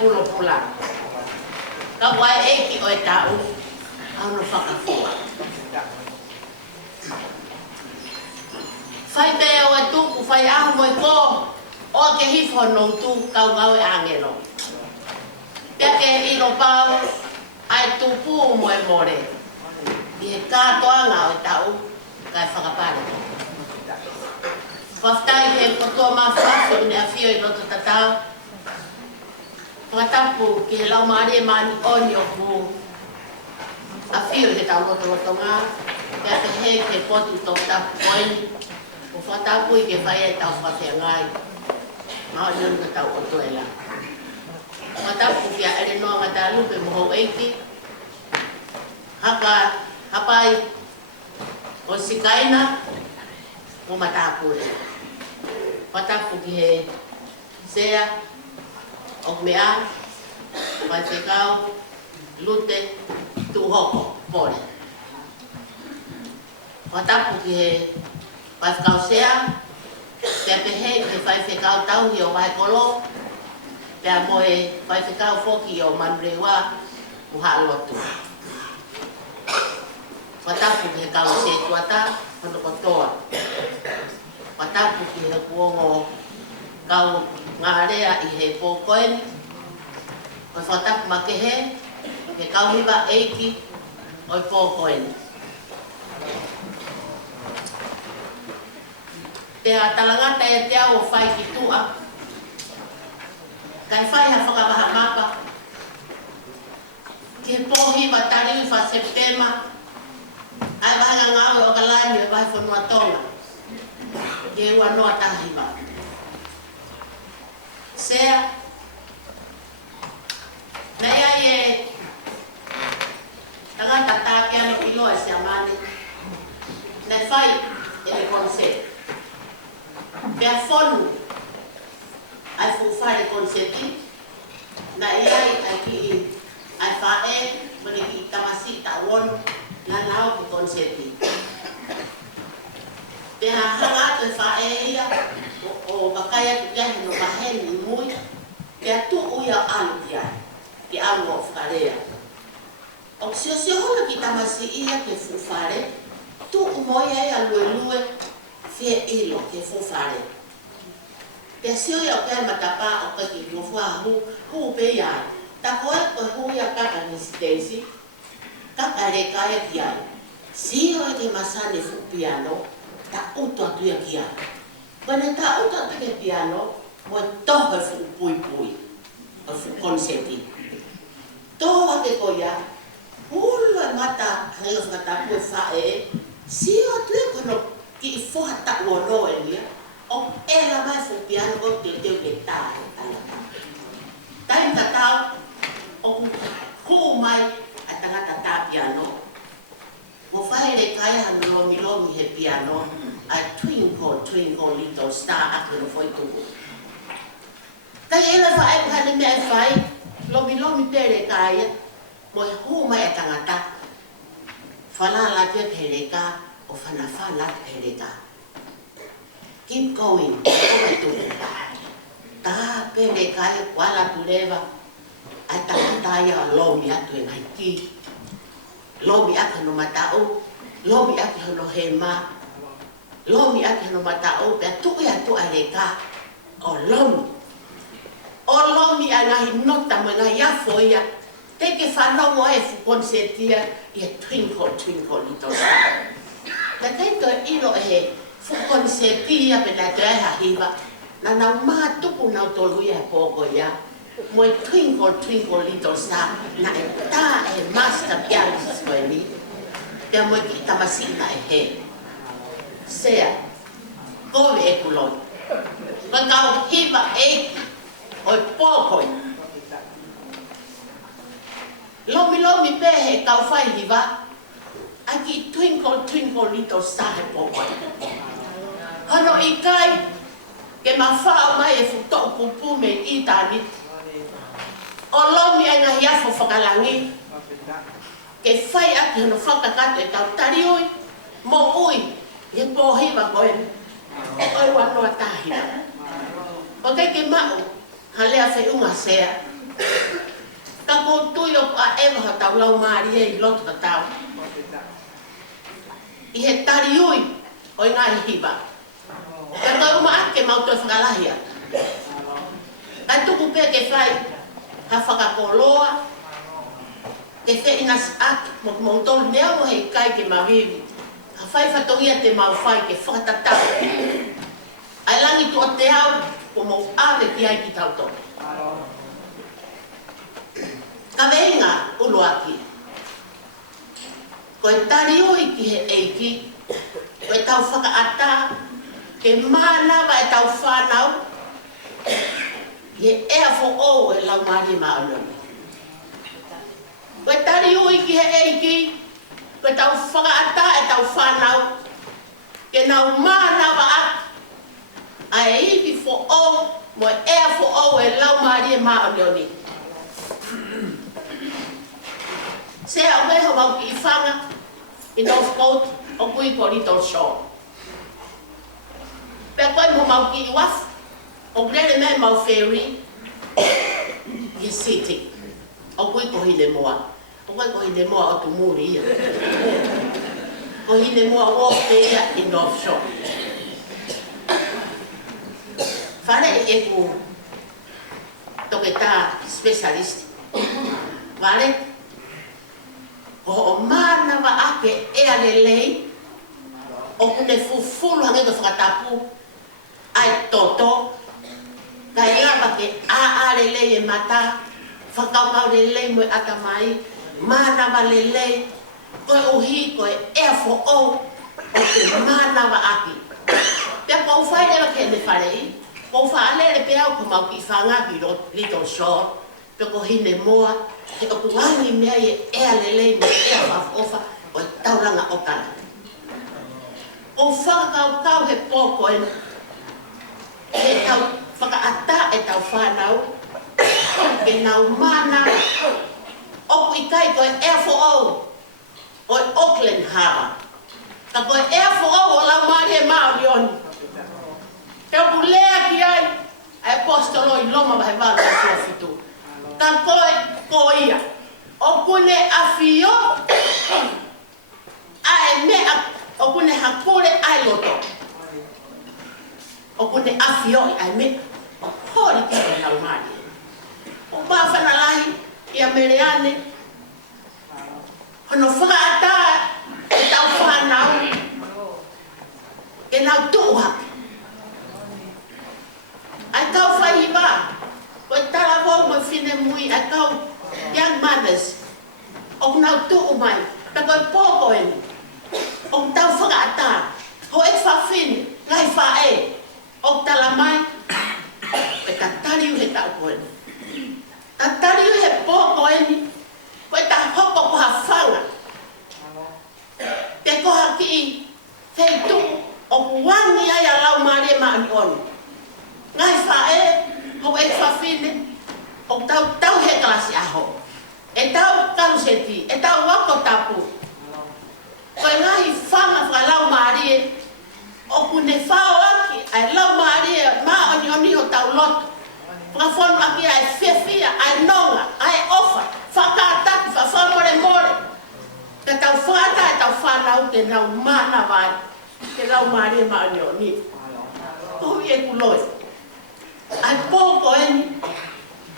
pulo pula. Ka wai eki o e tau. Ano whakafua. Whai pēo e tuku, whai ahu mo e kō. O ke hifono tu kau ngau e angelo. Pea ke ino pau, ai tupu mo e more. I he kātoa ngau e tau, kai whakapare. Whaftai he kotoa mawhawhi ne a whio i roto tatau. Whakatapu ki he lau maari e maani oni o ku. A whio he tau roto ngā. Pea te he ke potu tō tapu koini. Ko whatapu i ke whai e tau whawhia ngai. Mao nion ka tau o tuela. Whatapu ki a ere noa ngata lupe moho eiki. Haka hapai o sikaina o matapu e. Whatapu ki he sea o mea mai whekau lute tuhoko pore. Whatapu ki he vai whakau sea, pia pehe ke whai whekau tauhi o vai kolo, pia moe whai whekau whoki o manrewa uha lotu. Whatapu ki he kau se tuata, whanokotoa. Whatapu ki he kuongo kau ngārea i he pōkoen. Whatapu makehe, ke kau hiwa eiki o i pōkoen. Te talangata e te au o whai ki tua. Kai whai ha whakawaha mapa. Ke pōhi wa tariu wha Septema. Ai wahanga ngāwe o kalani e wahi whanua tonga. Ke ua noa tahiwa. Sea. Nei ai e tangata tāpiano i loa se amane. Nei whai e le konsept. Pea whonu ai whuwhare konseti na iai ai ki ai whae mani ki tamasi ta wonu na nao ki konseti. Pea hangatu e whae ia o bakaya tu kiahi no kaheni mui pea tu uia alu ki ai ki alu o whakarea. O sio hona ki tamasi ia ke whuwhare tu umoia ia lue fie ilo ke whuwhare. Pea sio ia o kai matapa o kai ki rofua hu pe iai. Ta koe koe hu ia kaka nisi teisi, kaka rekaya ki ai. Sio e ke masane fu piano, ta uto atu ia ki ai. Kone ta uto atu ke piano, mo toho e fu pui, o fu konseti. Toho ake ko ia, hulo e mata heo whakatapu e whae, sio atu e kono ki i whoha takua no e lia, o ela mai fu piano o te teo ke tāre talaka. Tai tatau, o ku mai a tangata tā piano, mo whahere kai hanu lomi he piano, ai twinkle, twinkle little star ake no whoi tuku. Kai ela whae kane mea whai, lomi tere kai, mo e hu mai a tangata, whalala kia tere ka, o whanawhala tere ka. Keep going, oi tuku. Tā pere kai wala turewa, ai tangataia lomi atu e ngai ki. Lomi ake no matau, lomi ake no he ma, lomi ake no matau, pea tuku atu a reka, o lomi. O lomi a ngahi nota mo ngahi afo ia, teke whanongo e fu konsetia, ia twinkle, twinkle little star. Na teito e ilo e he fu konsetia pe na te ha hiwa, na nau maa tuku nau tolu ia pōko ia, mo e twinkle, twinkle little star, na e tā e master pianist koe ni, pia mo e ki tamasina e he. Sea, koe e kuloi. Ka kau hiwa eiki, oi pōkoi. Lomi pehe kau whai hiwa, aki twinkle, twinkle little star he pōkoi. Hano i kai, ke mawhao mai e futo pupu me i tāni. O lomi ai ngahi afo whakalangi, ke whai aki hano whakakato e tau tari ui, mo ui, he pōhiwa koe, oi wanoa tāhina. O kei ke mau, ha lea whi unga sea, ka ko tui o a eva ha tau lau maari e i loto ta tau. I he tari ui o i ngai hiba. Ka koe uma ake mau tue whakalahia. Ka tuku pe ke whai ha whakakoloa. Ke whe inas ake mo tolu nea mo hei kai ke mawiwi. Ha whai whatongia te mau whai ke whakatatau. Ai langi tu o te au o mau ave ki ai ki tau tonu. Ka veinga ulu aki. Koe tari ui ki he eiki. Koe tau whakaata. Ke mānawa e tau whanau. He ea fo o e lau maari maanoni. Koe tari ui ki he eiki. Koe tau whakaata e tau whanau. Ke nau mānawa aki. Ai iwi fo o mo ea fo o e lau maari maanoni. Se au me ho mau ki i whanga i North Coast o kui ko Little Shore. Pea koe mo mau ki i waf o grele me mau ferry i City. O kui ko hine moa. O kui ko hine moa o tu muri ia. Ko hine moa o te ia i North Shore. Whare e ku toke tā specialist. Vale? O mānawa ake ea lelei o kune fufulu hange ka whakatapu ai toto ka ea ke a lelei e mata whakaukau lelei mo e atamai mānawa lelei koe uhi koe ea fo o ke mānawa ake pia kou whai lewa ke ne wharei kou whaale pe au ko mau ki whangaki Little Shore pe ko hine moa ke o kuangi mea e ea lelei mo ea whafofa o e tauranga o kana. O whakakau he pōko e tau whakaata e tau whanau ke nau mana oku i kai ko e ea fo o e Auckland Harbour. Ka ko e ea fo o lau maari e maori oni. Ke o ku lea ki ai a apostolo i loma wahe wala a sua fitu. Ka koe ko ia. O kune awhio a e mea o kune hakure ai loto. O kune awhio a e mea o hori ki o lau maari. O mawhana lahi i a mereane. Hono whakaata e tau whanau. E nau tuha. Ai kau whaiwa. Koe tala wau mo whine mui a kau young mothers. O nau tu'u mai. Ta koe pōko eni. O tau whakaata. Ho e whawhine. Ngai whae. O tala mai. E ka tariu he tau koeni. Ta tariu he pōko eni. Koe ta hoko ko ha whanga. Te koha ki i. Tei tu'u. O wangi ai a lau maare maani oni. Ngai whae. Ho e whawhine, o tau he klasi aho. E tau karuseti, e tau wako tapu. Koe ngahi whanga whakalau maarie, o kune whao aki, ai lau maarie, maa oni ho tau loto. Whakawhonu aki ai whiawhia, ai nonga, ai ofa, whakataki, whawhamore more. Ke tau whata e tau whanau ke nau mana vai, ke lau maarie maa oni. Kohui e kuloi. Ai pōko eni,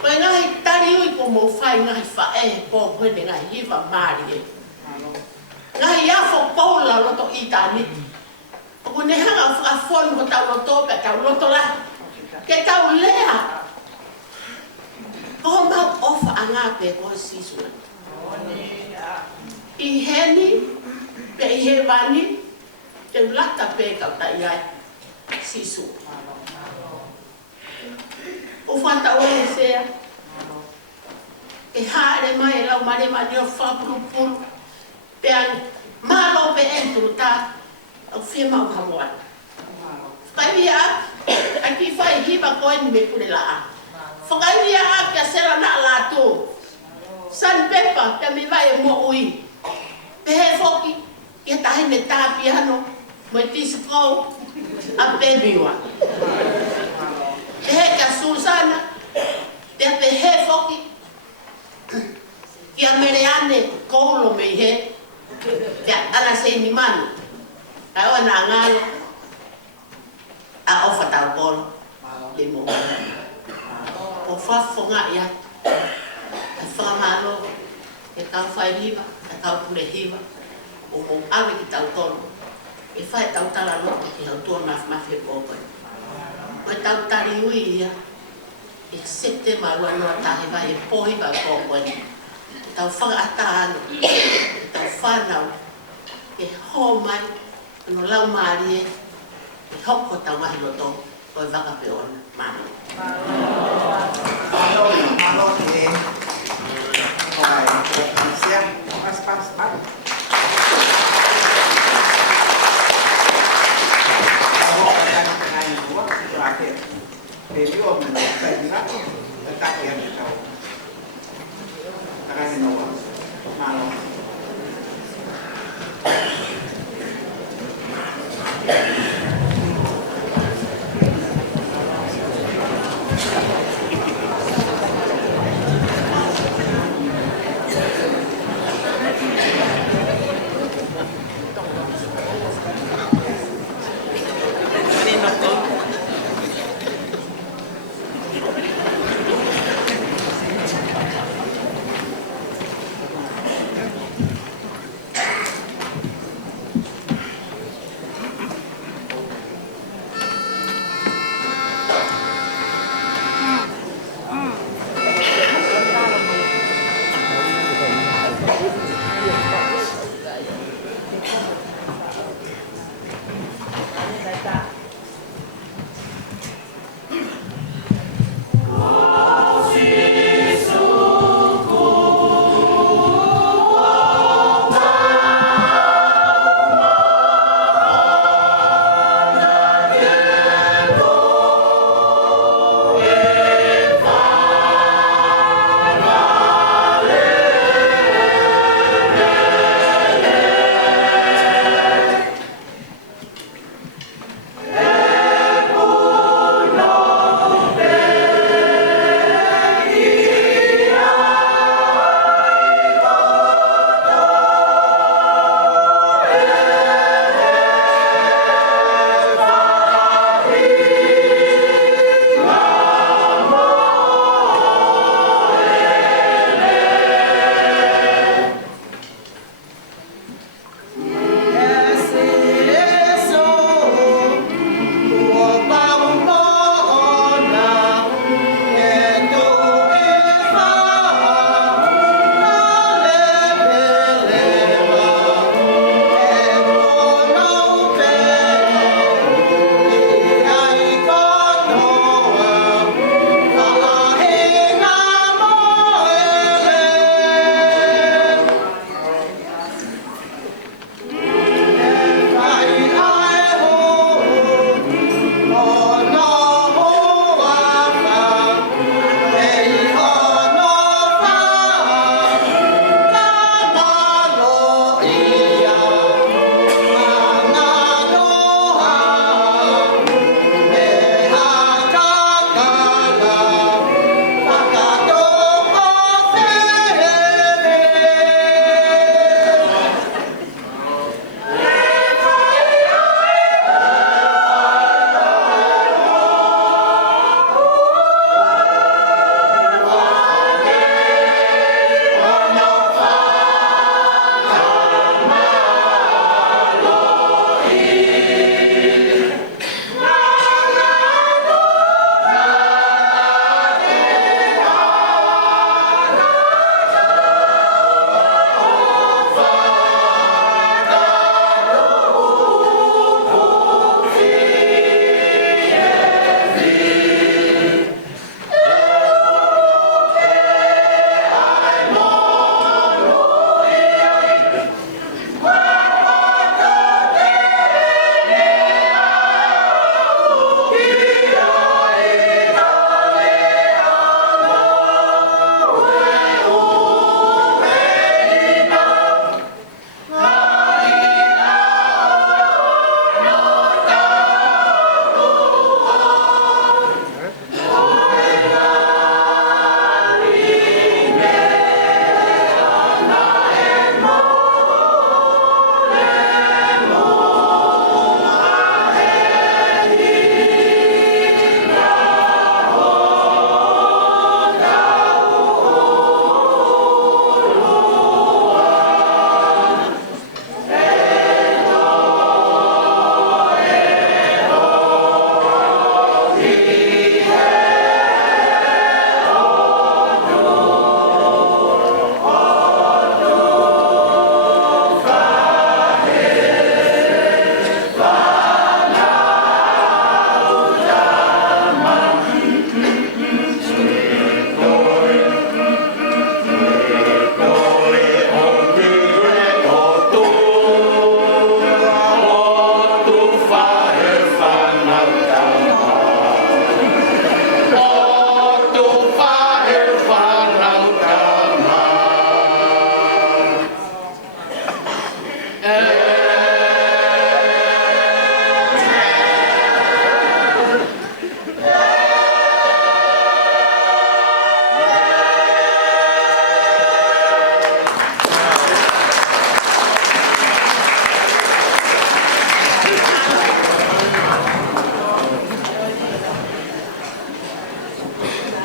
koe ngahi tari ui ko mō whai ngahi whae pōko eni ngahi hiwa maari e. Ngahi awho koula loto i tāniki. O kune hanga whakawhonu ko tau loto pe tau loto lahi. Ke tau lea. Ko mau ofa a ngā pe koe sisua. I heni, pe i he wani, te ulaka pe kau ta iai sisua. O whata oe sea. E haere mai e lau mare mani o whapurupuru. Pean malo pe enturu tā. Au whia mau hamoana. Whakaivia a ki whai hiwa koe ni me kure la a. Whakaivia a kia sera na la tō. Sandpaper kia me vai e mo ui. Pe he whoki kia tahine tā piano. Mo e tisiko a pebiwa. Te he ka Susana, te pe he whoki, Kia mereane kolo me he. Kia ala se ni manu. Ka o na ngalo. A ofa tau kolo. Le mo. O fafo nga ia. A whakamalo. E kau whai hiwa. E kau pule hiwa. O mo awe ki tau tolo. E whai tau tala loko ki hau tua mawhi pōpai. O e tau tari ui ia. E sete marua noa tahi vai e pohi vai pōpai. Tau whakaata anu. Tau whanau. E ho mai. No lau maari e. E hoko tau mahi loto. O e waka pe ona. Mana.